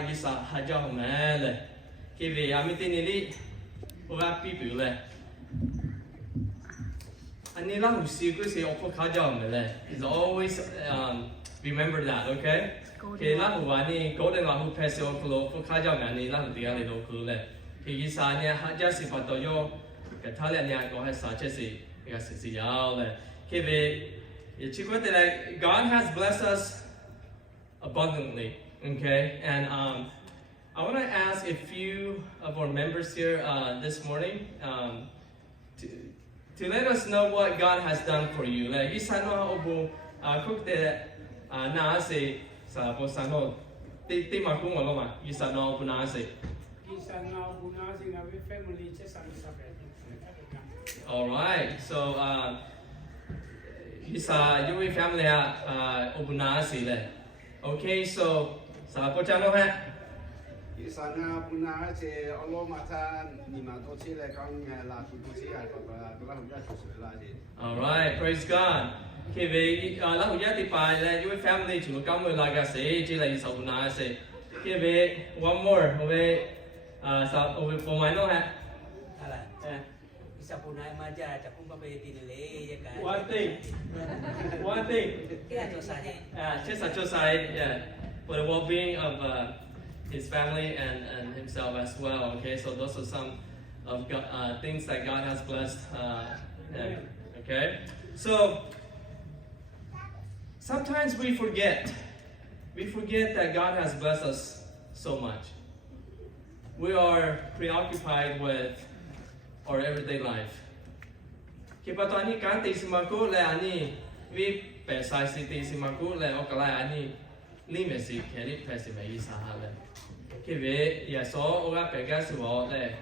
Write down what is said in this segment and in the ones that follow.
Gisa haja mele. Kivi amitinili ora pipule. Anila husi kusi opo haja mele. Is always remember that, okay? Okay, Lahu ani golden Lahu pesi okulo opo haja mele Lahu dia le okule. Gisa ni haja si patoyo katale ni ako ha sa chesi si yao le. Kivi God has blessed us abundantly. Okay, and I want to ask a few of our members here this morning to let us know what God has done for you. Like, isano obu cook the na se sa posano ti makung oloma isano obu na se. Isano obu na se na we family chesan sabe. All right, so isa your family obu na se le. Okay, so. Sa po chano ha. Isana puna se olo mata ni ma to chi le kang la tu tu chi ai ba la hu ya chu su la ji. All right, praise God. Okay, we la hu ya ti pa le your family chu kam we la ga se chi la sa puna se. Okay, we one more. We sa we po mai no ha. Ala. Isa puna maja ta pun pa pe ti le ya ka. One thing. One thing. Kaya to sa ni. Just side, yeah. For the well-being of his family and himself as well. Okay, so those are some of things that God has blessed him. Okay, so sometimes we forget that God has blessed us so much. We are preoccupied with our everyday life. Kipatani kan tisimaku le ani vi pesai si tisimaku le okalai ani. Limesi keri pesi me isa hale. Kive ya so oga pegasi wo le.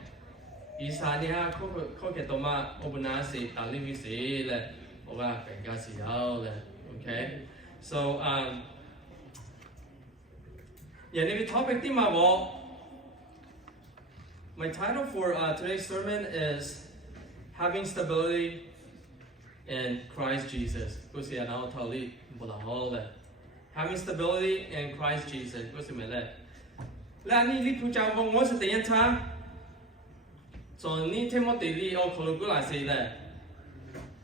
Isa ni ha ko ke toma obunasi talimisi le oga pegasi yao le. Okay. So yeah, ni topic ti ma wo. My title for today's sermon is Having Stability in Christ Jesus. Kusi anao tali bola hole. Having stability in Christ Jesus. What's the matter? Lani li puja wong mo sa tiyan ta. So ni Timothy li o kulu gula say that.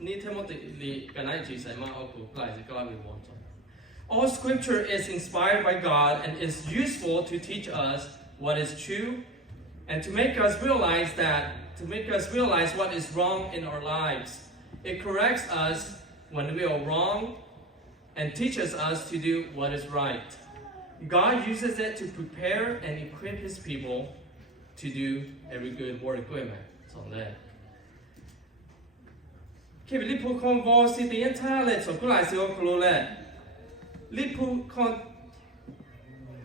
Ni Timothy li kanai Jesus ma o kulu gula say God we want. All Scripture is inspired by God and is useful to teach us what is true and to make us realize what is wrong in our lives. It corrects us when we are wrong and teaches us to do what is right. God uses it to prepare and equip His people to do every good work. So that. Okay, lipu kon vo si the entire so kulai si o kulule. Lipu kon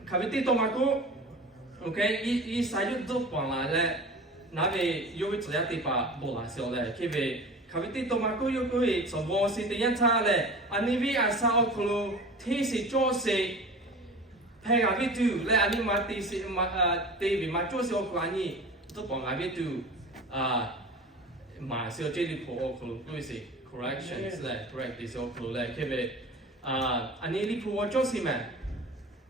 kabiti tomako. Okay, I sayu do pon la le. Nabe yo wi zya ti pa bola si o le. Kibe Kaviti tomako yokui so vosi the entire anivi asa okulu tisi jose pegavitu le animati si David ma jose okulani to pongavitu ma sio jeli po okulu kuisi corrections le correct this okulu le kebe anili po jose man.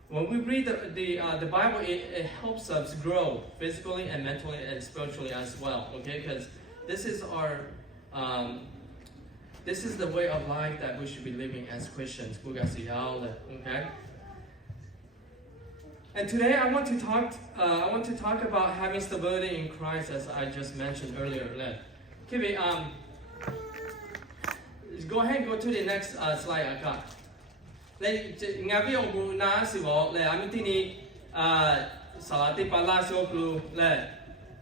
When we read the Bible, it helps us grow physically and mentally and spiritually as well. Okay, because this is the way of life that we should be living as Christians. Okay. And today I want to talk about having stability in Christ, as I just mentioned earlier. Okay, go ahead and go to the next slide. Ngabi ogu na siwo le amitini salati pala sioklu le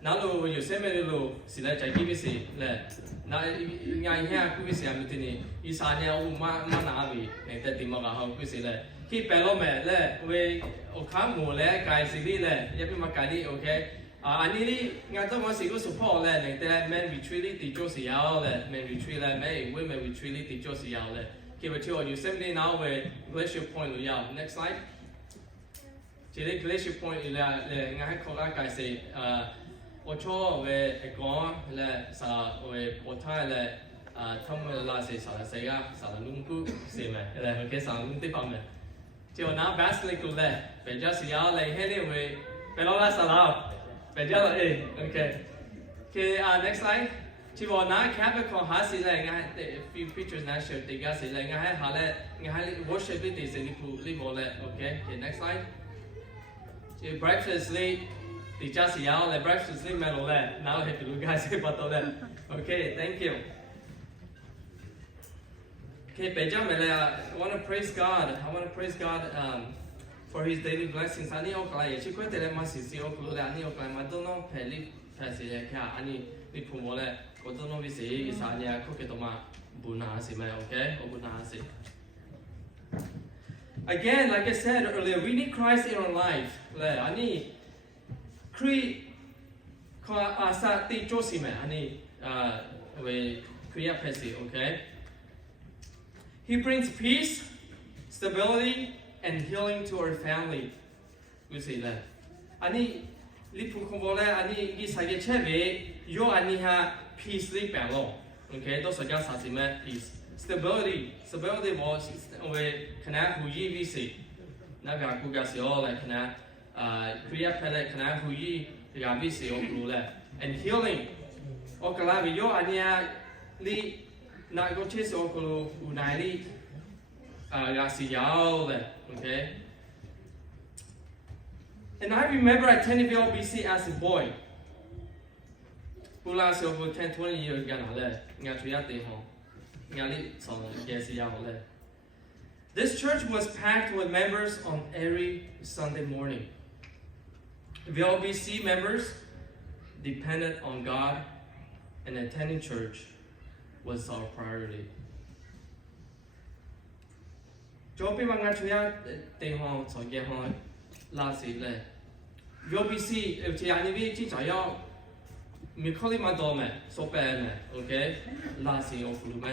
nalu yoseme lu sila jagibisi le na ngai ha kubisi amitini isanya u mana abi ne te timaga ha kubisi le ki pelo me le we okamu le kai sili le yapi makali okay anili ngato mo sigo support le ne te men retreat ti josi yao le men retreat le me women retreat ti josi yao le. Okay, but you simply now with Glacier Point. Next slide. Today Glacier Point le ngai kola kai se ocho we ekon le sa we potai le thom la se sa ga sa lungku se me le ke sa lung ti pa me. 就拿 basket 过来，别叫是要来黑的位，别老拉啥了，别叫了哎，OK。Okay, next slide. ที่บอกนะแค่ไปขอหาสิ่งอะไรง่ายแต่ few pictures นะเชื่อติดกันสิ่งอะไรง่ายหาเลยง่าย worship ที่ติดสิ่งที่ผู้รีบเลย okay okay next slide ที่ breakfast ที่ติดจ้าสิ่งยาวเลย breakfast ที่ไม่รู้เลยน่าให้ไปดูกันสิ่งประตูเลย okay thank you okay ไปจ้าไม่เลย I want to praise God I want to praise God for His daily blessings อันนี้โอกาสอย่างที่คุยแต่ละมาสิ่งที่โอกาสเลยอันนี้โอกาสมาต้องน้องเพลิเพลิสิ่งเลยแค่อันนี้นี่ผมบอกเลยก็ต้องน้องวิสิอีสานเนี่ยเขาเกิดมาบุญนาสิไหม okay โอ้บุญนาสิ again like I said earlier we need Christ in our life เลยอันนี้คริสข้ออาสาติโจสิไหมอันนี้เวคริยาเพสิ okay He brings peace stability and healing to our family วิสิเลยอันนี้ลิปูคงบอกเลยอันนี้กิจสัยเช่นเวยออันนี้ฮะ peace ลิแปลงโอเคต้องสัญญาสาสิแม่ peace stability บอกเวคณะผู้ยี่วิสินักการกูการเสียอะไรคณะคริยาเพลคณะผู้ยี่การวิสิโอครูเลย and healing โอกาสวิยออันนี้ลินักก็เชื่อโอครูอุณายลิการเสียเลย okay And I remember I attended VLBC as a boy. ผู้ลาเสียวผู้10 20 years ago เลยงานช่วยตีห้องงานนี้สองเกษียณเลย This church was packed with members on every Sunday morning. VLBC members depended on God, and attending church was our priority. จบไปว่างานช่วยตีห้องสองเกห้องลาสิเลย VLBC ที่อันนี้ที่จะ要มีข้อที่มาโดนไหมสอบเป็นไหมโอเคลาสิโอคุไหม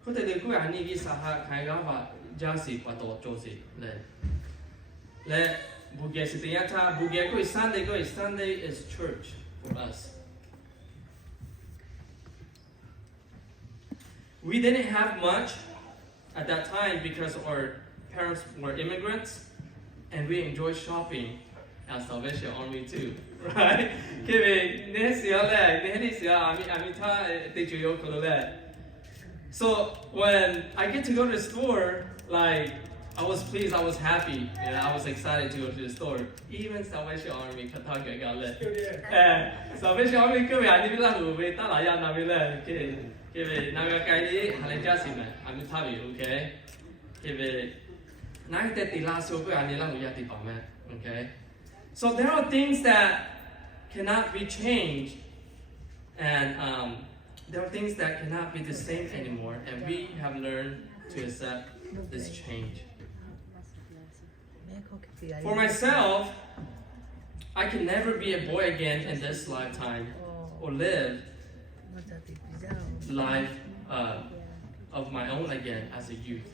เขาแต่เด็กกูอันนี้ที่สาหัสใครก็ว่าจะสิกว่าตัวโจสิเลยและบุกเกสิที่ยาชาบุกเกก็ Sunday is church for us we didn't have much at that time because our parents were immigrants and we enjoy shopping at Salvation Army too, right? So when I get to go to the store, like I was pleased, I was happy, I was excited to go to the store. Even Salvation Army, Kataka got lit. Salvation Army, go ahead. I need Lahu. Wait, that I am not lit. Okay, now I got it. Halajasime. I'm happy. Okay. Okay. Okay, so there are things that cannot be changed, and there are things that cannot be the same anymore, and we have learned to accept this change. For myself, I can never be a boy again in this lifetime, or live life of my own again as a youth.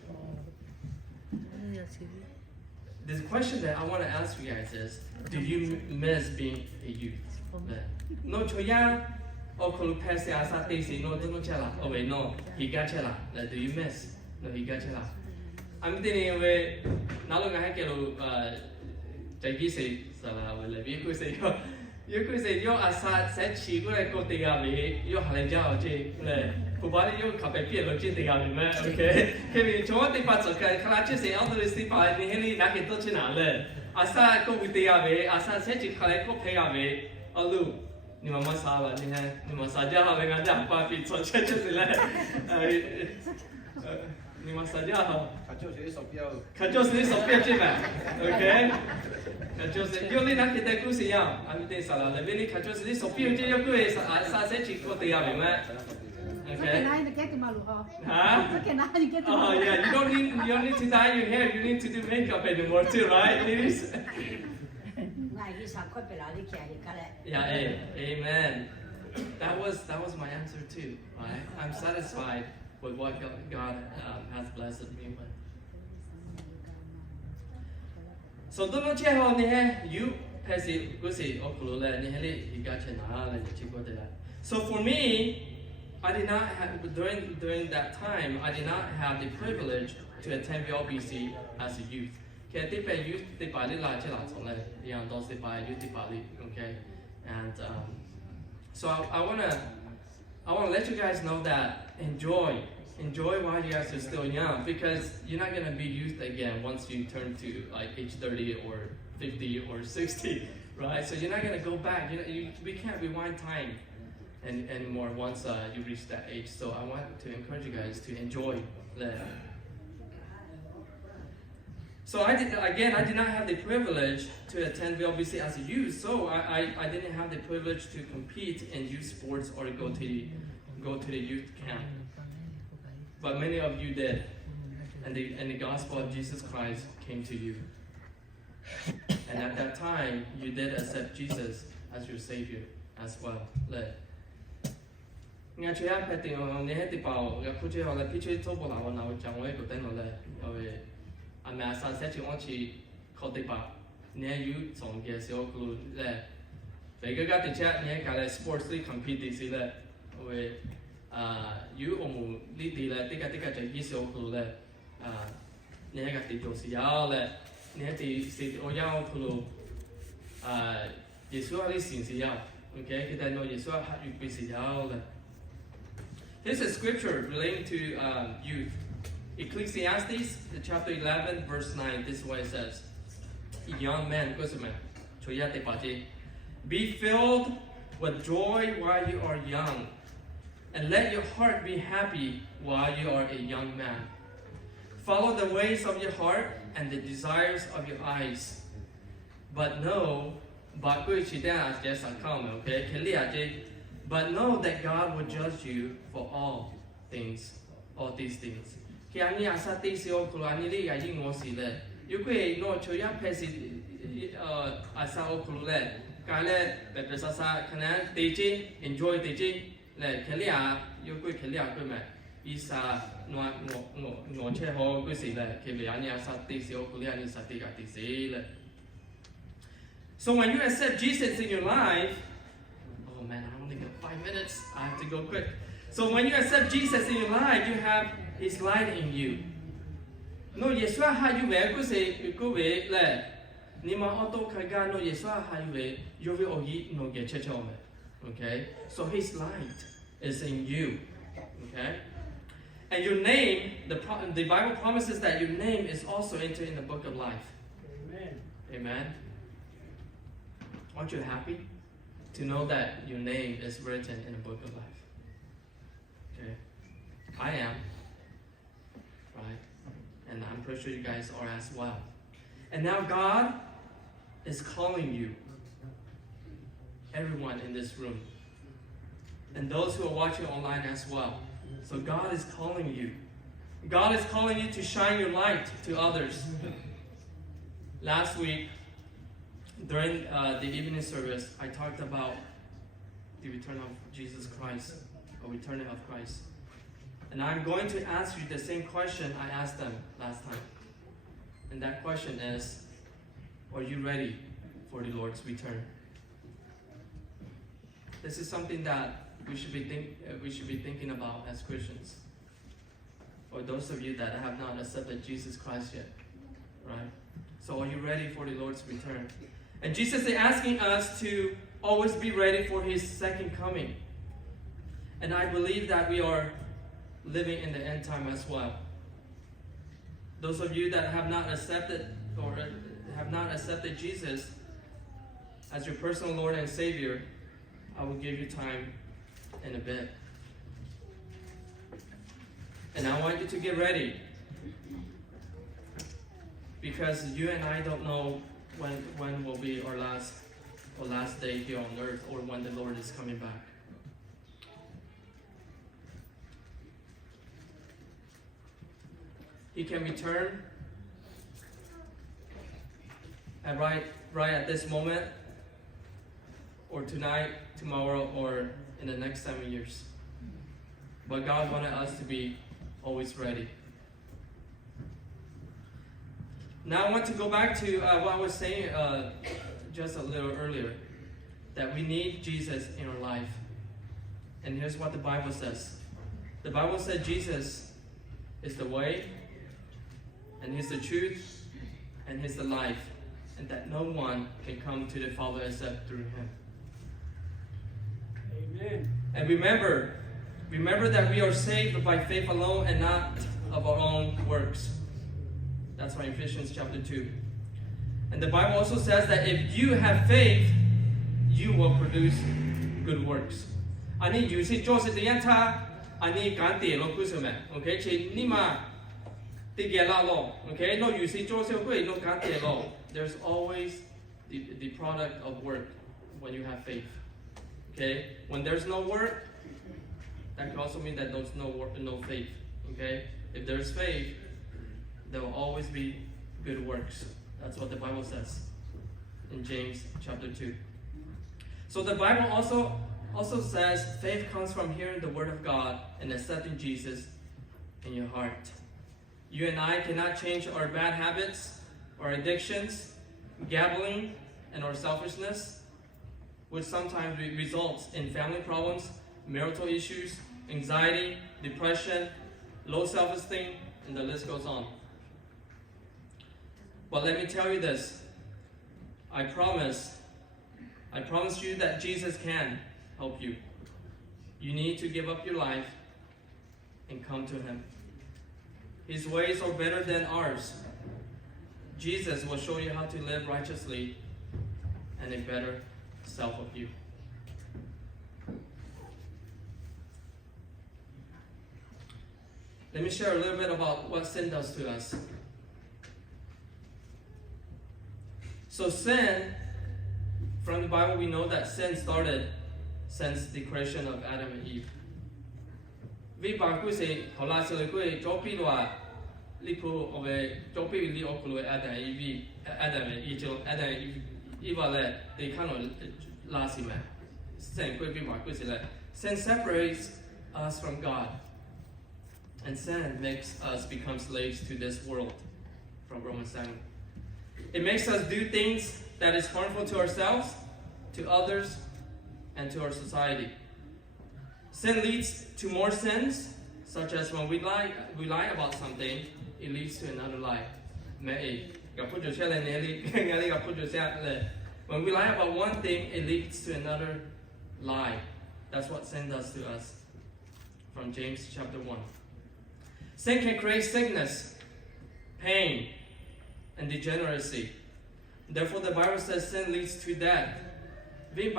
The question that I want to ask you guys is, do you miss being a youth? No choya o kolu pese asa tesi no don't chela. Oh wait, no, he got chela. Do you miss? No, he got chela. I'm thinking we now look at kelo jagi say sala wala you could say yo asa said she go like go tiga me yo halanja oje kubali yo kapepi lo chin tiga me okay kemi choma ti pa chaka khala chi say elder si pa ni heli na ke to china le asa ko tiga me asa said chi khala ko phe ga me alu ni mama sa la ni ha ni ma sa ja ha le ga ja pa pi cho che che le ni ma sa ja ha 看就是手表去买 OK 看就是用你那给的故事样啊你得啥了那边你看就是你手表就要贵啥些几个的呀明白 OK 啊 oh yeah you don't need to dye your hair you need to do makeup anymore too right ladies yeah amen that was my answer too right I'm satisfied with what God has blessed me with. So don't know how you pesi gusi okulule ni heli higache na le chikote. So for me, I did not have during that time I did not have the privilege to attend VLBC as a youth. Okay, they pay youth they buy it like those they buy youth they buy okay, and so I wanna let you guys know that enjoy while you guys are still young, because you're not gonna be youth again once you turn to like age 30 or 50 or 60, right? So you're not gonna go back. We can't rewind time anymore once you reach that age. So I want to encourage you guys to enjoy that. So I did not have the privilege to attend VLBC as a youth, so I didn't have the privilege to compete in youth sports or go to the youth camp. But many of you did, and the gospel of Jesus Christ came to you. And at that time, you did accept Jesus as your Savior as well. Ngay chuyện phải tìm nghe thì bảo là cứ chơi là pitch cho bộ nào chẳng với của tên là rồi anh mà sáng sẽ chịu anh chỉ có thể bảo nghe you trong cái số clue là về cái chết nghe cái là sports league compete gì là rồi you ông đi là tất cả cái số clue là nghe cái tỷ số giáo là nghe thì sự giáo clue Giêsu hay xin sự giáo, ok cái tên nói Giêsu hay bị sự giáo là. Here's a scripture relating to youth. Ecclesiastes, chapter 11, verse 9. This is what it says. Young men, be filled with joy while you are young, and let your heart be happy while you are a young man. Follow the ways of your heart and the desires of your eyes. But know that God will judge you for all these things. Khi anh đi asa tí siêu của anh đi cái gì ngô xí lệ, nếu quý nó chơi ya phê xí asa ô của lệ, cái lệ để sa khả năng tí chi enjoy tí chi lệ khi lệ nếu quý khi lệ quý mẹ isa ngô chơi hồ quý xí lệ khi lệ anh đi asa tí siêu của lệ anh đi sa tí cái tí xí lệ. So when you accept Jesus in your life, oh man, I only got 5 minutes. I have to go quick. So when you accept Jesus in your life, you have His light in you. No Yeshua ha you về cứ về là nhưng mà auto khai ra no Yeshua ha you về you will ogi no get cho me. Okay? So His light is in you. Okay? And your name, the Bible promises that your name is also entered in the book of life. Amen. Amen. Aren't you happy to know that your name is written in the book of life? Okay? I am. Right? And I'm pretty sure you guys are as well. And now God is calling you, everyone in this room, and those who are watching online as well. So God is calling you. God is calling you to shine your light to others. Last week, during the evening service, I talked about the return of Jesus Christ, or return of Christ. And I'm going to ask you the same question I asked them last time. And that question is, are you ready for the Lord's return? This is something that we should be thinking about as Christians. Or those of you that have not accepted Jesus Christ yet, right? So are you ready for the Lord's return? And Jesus is asking us to always be ready for His second coming. And I believe that we are living in the end time as well. Those of you that have not accepted Jesus as your personal Lord and Savior, I will give you time in a bit. And I want you to get ready, because you and I don't know when will be our last day here on earth, or when the Lord is coming back. He can return and right at this moment, or tonight, tomorrow, or in the next 7 years. But God wanted us to be always ready. Now I want to go back to what I was saying just a little earlier, that we need Jesus in our life. And here's what the Bible says. The Bible said Jesus is the way, and He's the truth, and He's the life, and that no one can come to the Father except through Him. Amen. And remember that we are saved by faith alone and not of our own works. That's why in Ephesians chapter 2. And the Bible also says that if you have faith, you will produce good works. Ani yusi jose de yanta ani kante lo kusame. Okay, che nima tigela lo. Okay, no yusi jose kwe no kante lo. There's always the product of work when you have faith. Okay, when there's no work, that can also mean that there's no work, no faith. Okay, if there's faith, there will always be good works. That's what the Bible says in James chapter 2. So the Bible also says faith comes from hearing the word of God and accepting Jesus in your heart. You and I cannot change our bad habits, our addictions, gambling, and our selfishness, which sometimes results in family problems, marital issues, anxiety, depression, low self-esteem, and the list goes on. But let me tell you this. I promise you that Jesus can help you. You need to give up your life and come to Him. His ways are better than ours. Jesus will show you how to live righteously and a better self of you. Let me share a little bit about what sin does to us. So sin, from the Bible we know that sin started since the creation of Adam and Eve. Vi ba ku se hola se ku jopi lo lipo ove jopi li okulo Adam and Eve le they kind of last man. Sin ku vi ba ku se le. Sin separates us from God. And sin makes us become slaves to this world, from Romans 7. It makes us do things that is harmful to ourselves, to others, and to our society. Sin leads to more sins, such as when we lie about something, it leads to another lie. When we lie about one thing, it leads to another lie. That's what sin does to us. From James chapter 1. Sin can create sickness, pain, and degeneracy. Therefore, the Bible says sin leads to death. This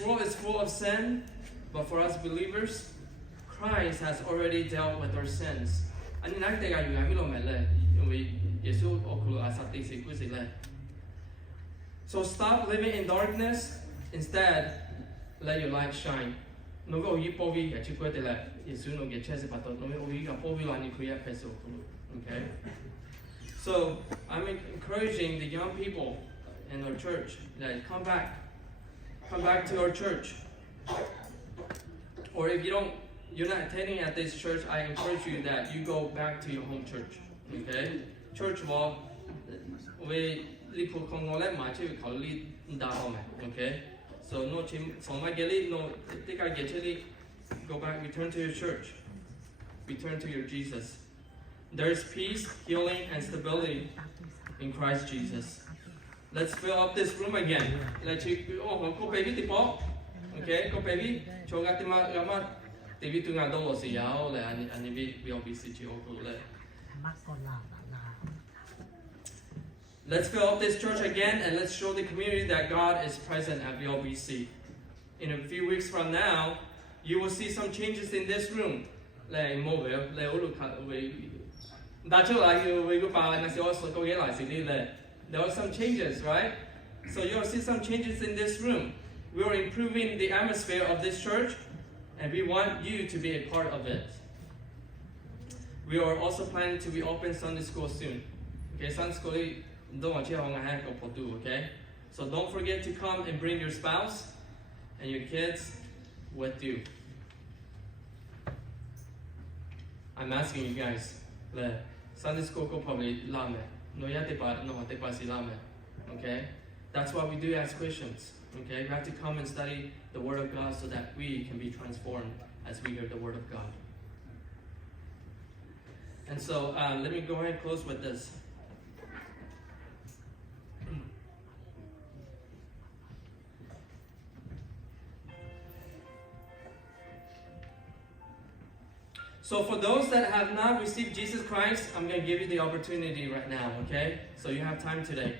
world is full of sin, but for us believers, Christ has already dealt with our sins. So stop living in darkness. Instead, let your light shine. Okay? So I'm encouraging the young people in our church that come back to our church. Or if you're not attending at this church, I encourage you that you go back to your home church. Okay? Church walk, okay? So no go back, return to your church. Return to your Jesus. There is peace, healing, and stability in Christ Jesus. Let's fill up this room again. Let's go baby tipo. Okay, go baby. Chogatima Yama. Baby to nga do si yao le ani we all be le. Let's fill up this church again and let's show the community that God is present at VLBC. In a few weeks from now, you will see some changes in this room. There are some changes, right? So you'll see some changes in this room. We are improving the atmosphere of this church, and we want you to be a part of it. We are also planning to reopen Sunday school soon. Okay, Sunday school. Okay? So don't forget to come and bring your spouse and your kids with you. I'm asking you guys, Sunday school ko probably lame. Okay? That's what we do as Christians. Okay? We have to come and study the Word of God so that we can be transformed. as we hear the word of God. And so let me go ahead and close with this. So for those that have not received Jesus Christ, I'm going to give you the opportunity right now, okay? So you have time today.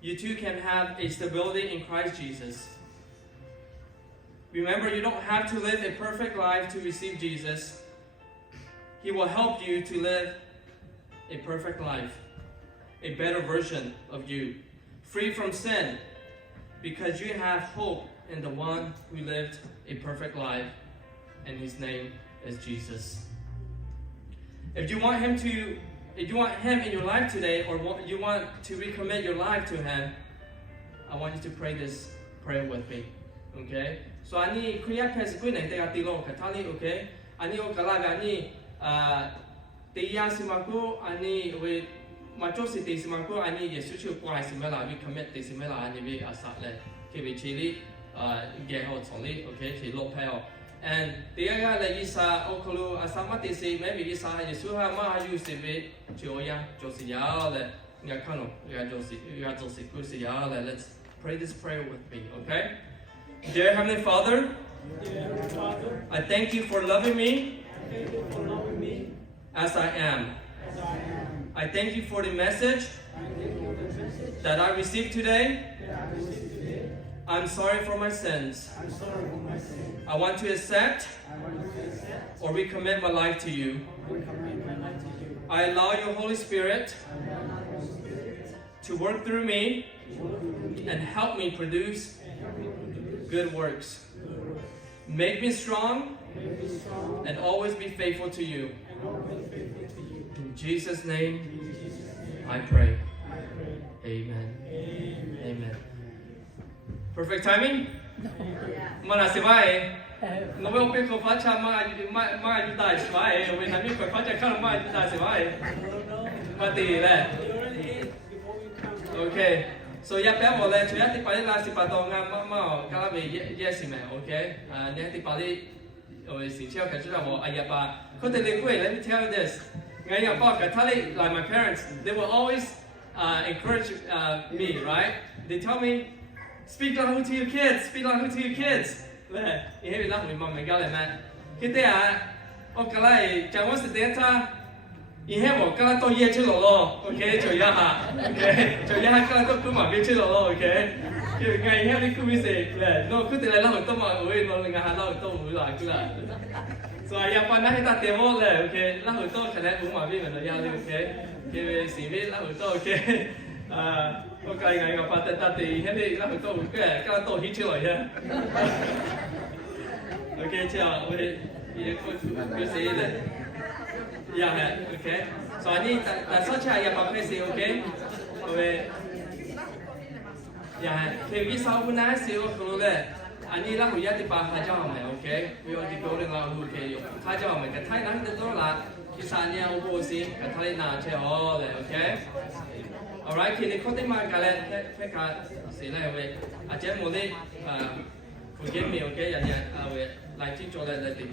You too can have a stability in Christ Jesus. Remember, you don't have to live a perfect life to receive Jesus. He will help you to live a perfect life, a better version of you, free from sin, because you have hope in the one who lived a perfect life, and his name is Jesus. If you want him in your life today, or you want to recommit your life to him, I want you to pray this prayer with me. Okay? So ani kriya phesku nei te atilo khathali, okay? Ani o kala ani te ya simaku ani we machosi te simaku ani yesu chu kwai simela we commit te simela ani we asat le ke we chili ge ho choli, okay? Chi lo phao. And the other isa okulu asamati say maybe isa Yesuha ma you say be joya josiya le yakano josi kusiya le. Let's pray this prayer with me, okay? Dear Heavenly Father, I thank you for loving me as I am. I thank you for the message that I received today. I'm sorry for my sins. I want to accept or recommit my life to you. I allow your Holy Spirit to work through me and help me produce good works. Make me strong and always be faithful to you. In Jesus' name, I pray. Amen. Amen. Perfect timing? Mana sibai. No will pick up Pacha my die sibai. When I meet for Pacha come my die sibai. Mati le. Okay. So ya pe mo le chuya ti pali la si pa dong nga ma kala be yes me, okay? Ne ti pali o si cheo ka chua mo ayapa. Ko te le kwe, let me tell you this. Nga ya pa ka tali like my parents, they will always encourage me, right? They tell me, speak Lahu to your kids. Speak Lahu to your kids. Le, ihe la mi mom me gale man. Kite o kala ja was the data. Ihe mo kala to ye chulo lo, okay? Cho ya ha. Okay. Cho ya ha kala to kuma be chulo lo, okay? Ke ngai ihe ni ku mi se le. No ku te le la to ma we no nga ha la to mu la ku la. So ya pa na ta te mo le, okay? La to kana ku ma be me no ya le, okay? Ke si be la to, okay? Okay, ngày gặp bạn ta thì hết đi là phải tôi cái tôi hít chưa rồi ha. Okay, chào, we you see that. Yeah, okay. So I need that such a ya pa okay. We yeah, thì cái sau bữa nay xíu rồi đấy. Anh đi là hồi giờ thì bà khai cho mày, okay. We want to go to Lahu, okay. Khai cho mày cái thái năng được đó là cái sản nhà ô bố xí cái thái nào chơi ho đấy, okay. Alright, khi này có thể mang cái này cái gì này về, à chế một đi, forgive me, okay, vậy, về lại chính cho lại để tìm